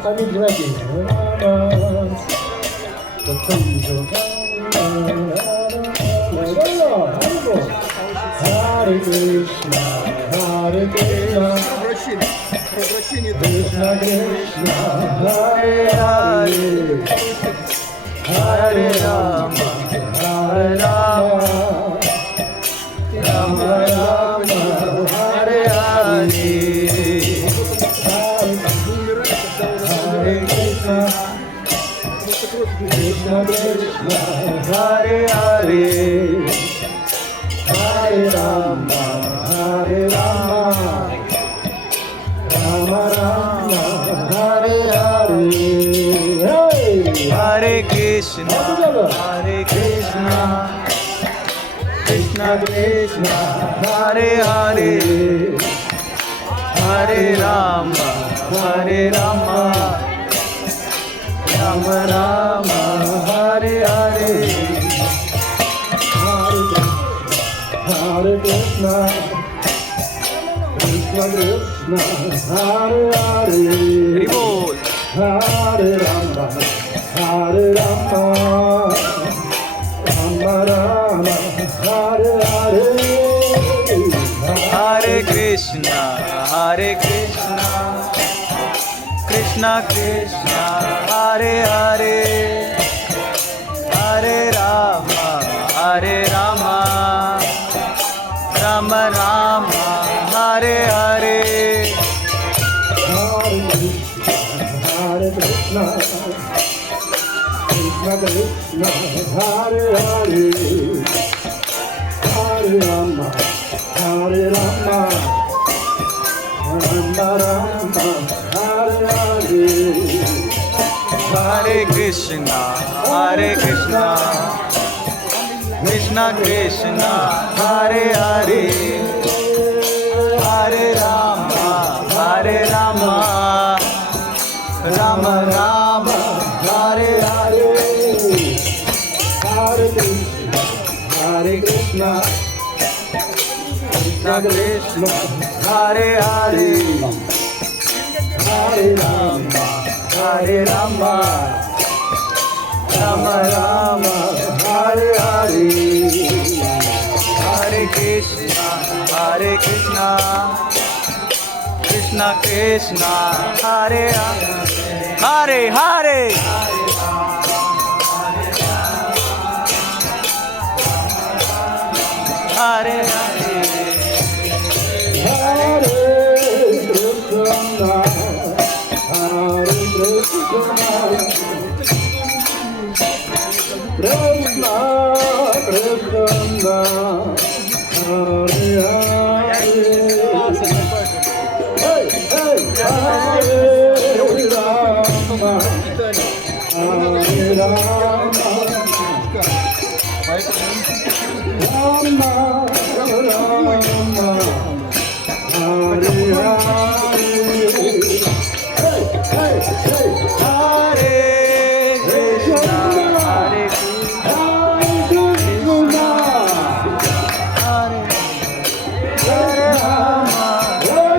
I mean, ready. The praise of God. Hare Krishna, Hare Krishna, Krishna Krishna, Hare Hare, Hare Rama, Hare Rama, Rama Rama, Hare Hare, Hare Krishna, Krishna Krishna, Hare Hare, Hare Rama, Hare Rama, Rama Rama, Hare Hare. Hey! Hare Krishna, Hare Krishna, Krishna Krishna, Hare Hare, Hare Rama, Hare Rama, Rama Rama, Hare Hare. Hare Krishna, Krishna Krishna, Hare Hare, Hari Bol. Hare Rama, Hare Rama, Rama Rama, Hare Hare, Hare Krishna, Hare Krishna, Krishna Krishna, Hare Hare, Hare Rama, Hare Rama, Rama Rama, Hare Hare. Hare Krishna, Krishna Krishna, Hare Hare, Hare Rama, Hare Rama, Rama Rama, Hare Hare. Hare Krishna, Hare Krishna, Krishna Krishna, Hare Hare, Hare Rama, Hare Rama, Rama Rama, Hare Hare. Hare Krishna, Hare Krishna, Krishna Krishna, Hare Hare, Hare Rama, Hare Rama, Rama Rama, Hare Hare. Hare Krishna, Hare Krishna, Krishna Krishna, Hare Hare, Hare Hare. Hare Hare. Hare Krishna, Hare Krishna, Krishna Krishna, Hare Hare. Hey, hey, Hare Rama, Hare Rama, Rama Rama, Hare Hare. Hey, hey, hey, Hare Krishna, Hare Krishna, Hare Krishna, Hare Hare Rama,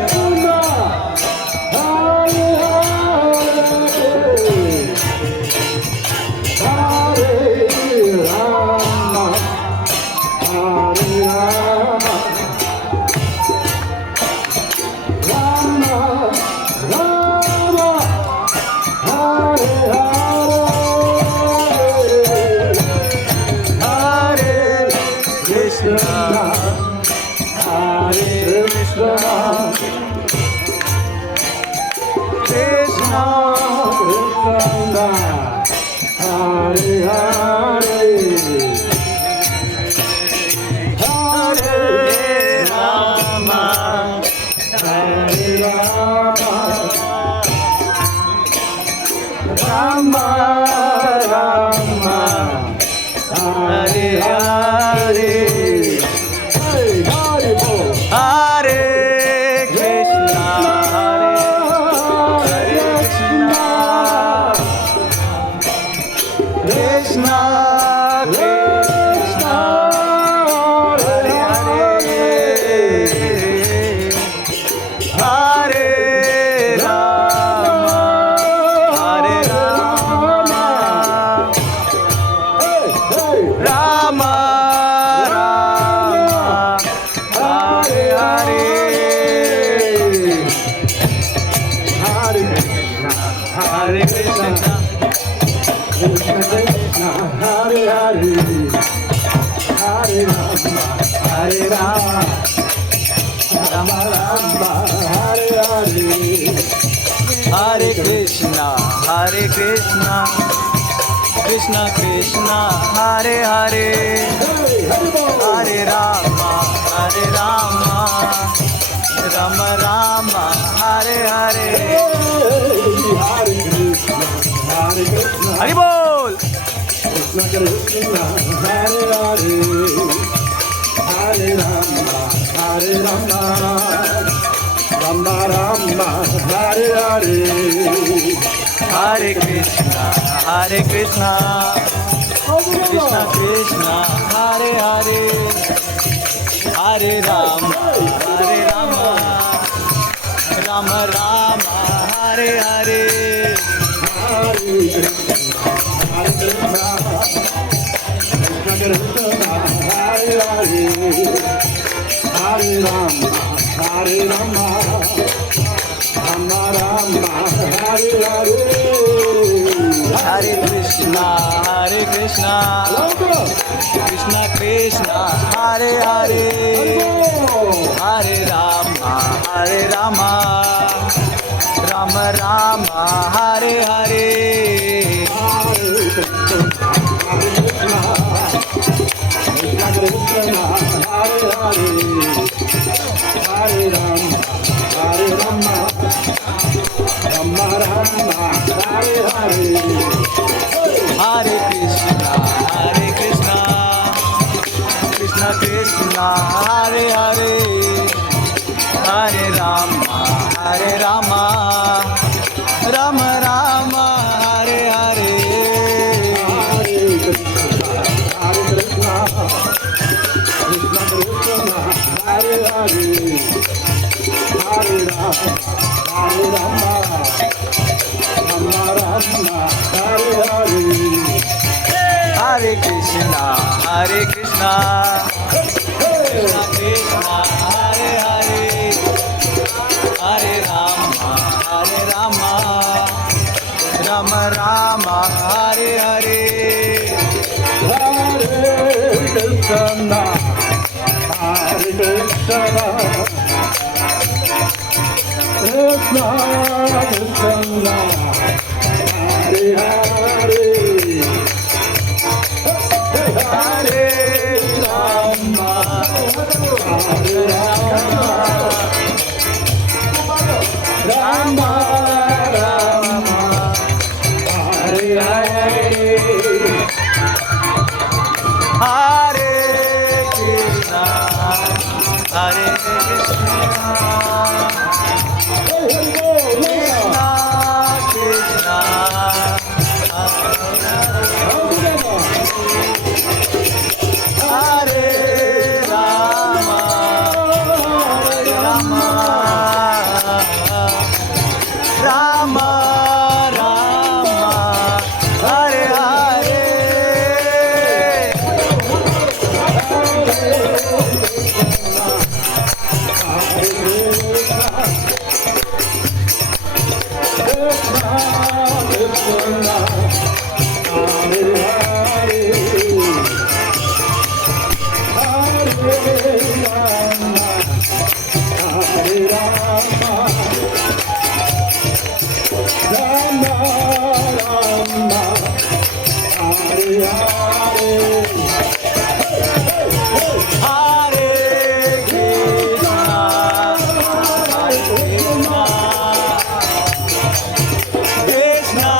Krishna, Hare Hare, Hare Rama, Hare Rama, Rama Rama, Hare Hare. Hare Krishna, Hare Krishna, Krishna Krishna, Hare Hare, Hare Rama, Hare Rama, Rama Rama Hare Hare Hey Hare Bol Hare Krishna, Hare Krishna, Krishna Krishna, Hare Hare, Hare Rama, Hare Rama, Hey Hey Rama Rama, Hare Hare. Hare Krishna Hare Krishna, Krishna Krishna Hare Hare Hare Rama Hare Rama Rama Rama Hare Hare Hare Krishna, Hare Krishna, Krishna Krishna, Hare Hare, Hey Hare Bol Hare Rama, Hare Rama, Rama Rama, Hare Hare. Hare Krishna Hare Krishna Hari Bol. Krishna Krishna Hare Hare Hare Rama Hare Rama Rama Rama Hare Hare Hare Krishna, Hare Krishna, Krishna Krishna, Hare Hare, Hare Rama, Hare Rama, Rama Rama, Hare Hare. Hare Krishna Hare Krishna Krishna Krishna Hare Hare Hare Rama Hare Rama Rama Rama Hare Hare Hare Krishna, Hare Krishna, Krishna Krishna, Hare Hare, Hare Rama, Hare Rama, Rama Rama, Hare Hare. Hare Krishna, Hare Krishna, Krishna Krishna, Hare Hare, Hare Rama, Hare Rama, Rama Rama, Hare Hare. Hare Krishna, Hare Krishna, Krishna Krishna, Hare Hare, Hare Rama, Hare Rama, Rama Rama, Hare Hare. Hare Rama, Hare Rama, Rama Rama, Hare Hare, Hare Krishna, Hare Krishna, Krishna Krishna, Hare Rama, Hare Rama, Rama Rama, Hare Hare. Hare Krishna, Hare Krishna, Krishna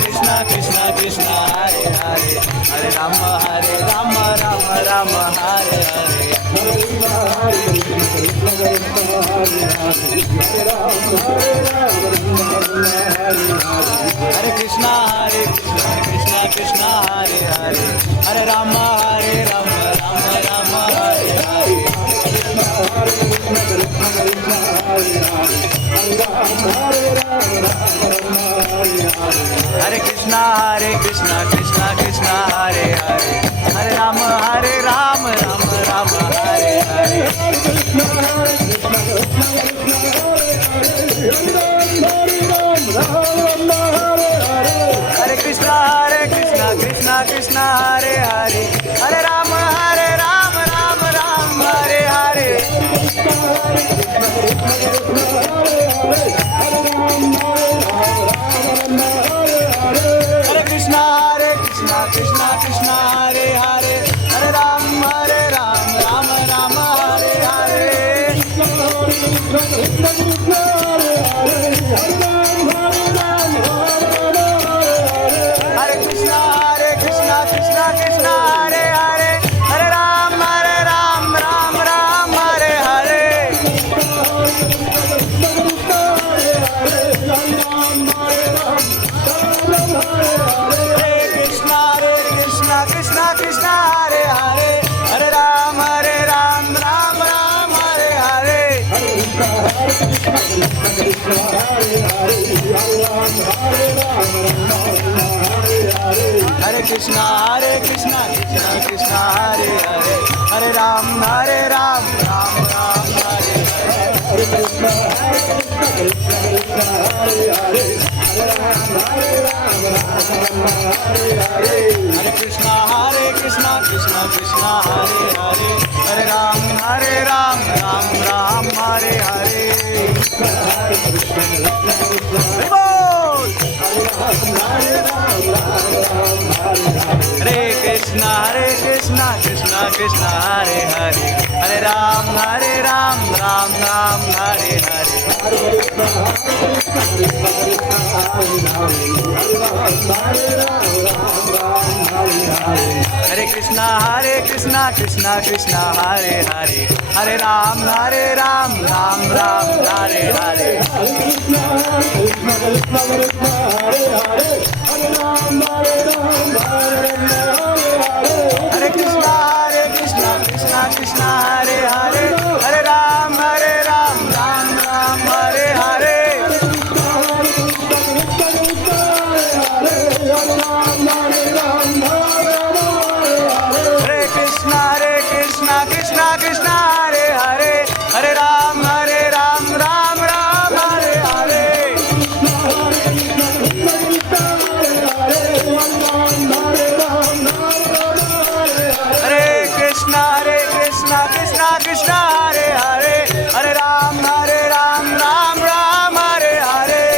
Krishna Krishna Krishna Hare Hare Hare Rama Rama Rama Hare Hare Hare Krishna Krishna Krishna Hare Hare Hare Rama Rama Rama Hare Hare Hare Krishna Krishna Krishna Hare Hare Hare Rama Rama Rama Hare Hare Hare Krishna Krishna Krishna Hare Hare Hare Rama Rama Rama Hare Hare Hare Krishna Krishna Krishna Hare Hare Hare Rama Rama Rama Hare Hare Hare Krishna Krishna Krishna Hare Hare Hare Rama Rama Hare Hare Krishna Krishna Hare Hare Hare Rama Rama Hare Hare Hare Krishna Krishna Krishna Hare Hare Hare Rama Rama Hare Hare Hare Krishna Krishna Krishna Hare Hare Hare Rama Rama Hare Hare Hare Krishna Krishna Krishna Hare Hare Hare Rama Rama Hare Hare Hare Krishna Krishna Krishna Hare Hare Hare Rama Rama Hare Hare Hare Krishna Krishna Hare Hare Hare Rama Rama Hare Hare Hare Krishna Krishna Krishna Hare Hare Hare Rama Rama Hare Hare Hare Krishna Krishna Krishna Hare Hare Hare Rama Rama Hare Hare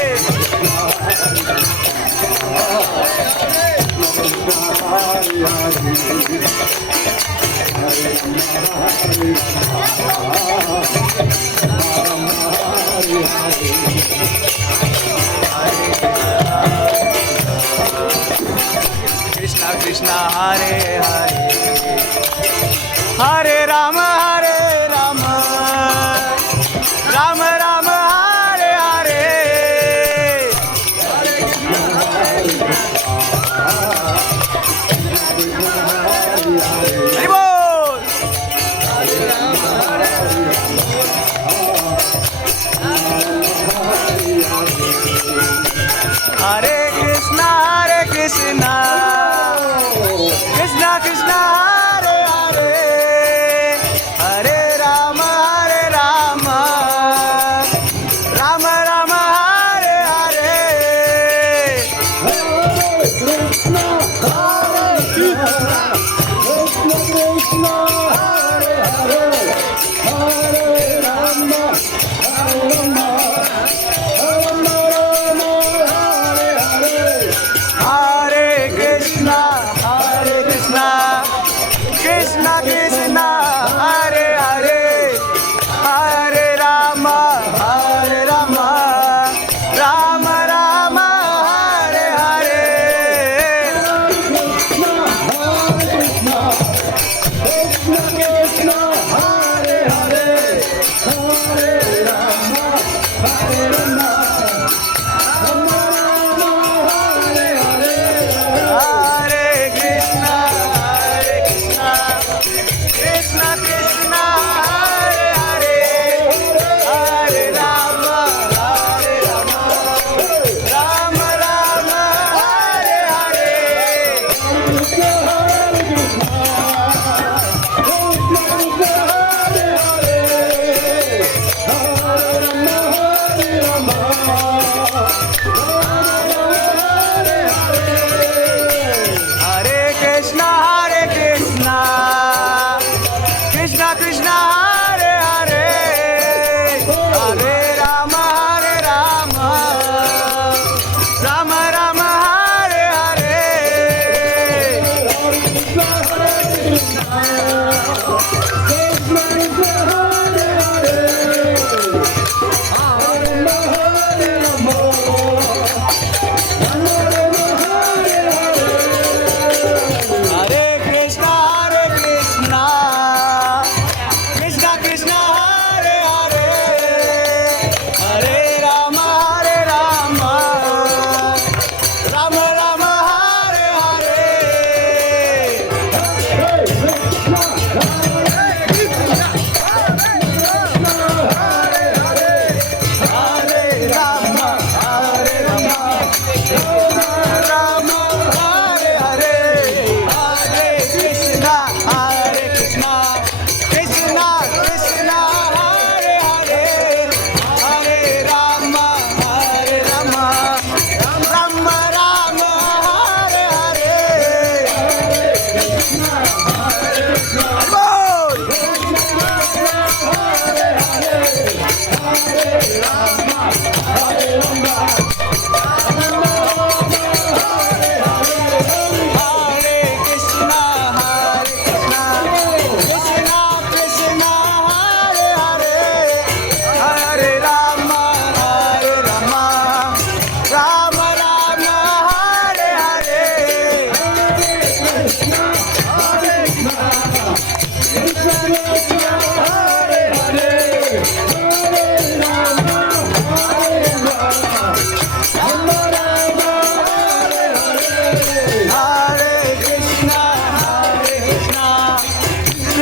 Krishna Krishna Hare Hare Hare Rama Rama Rama Hare Hare Hari Bol Hare Krishna Krishna Krishna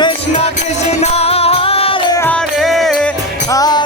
Krishna Krishna Hare Hare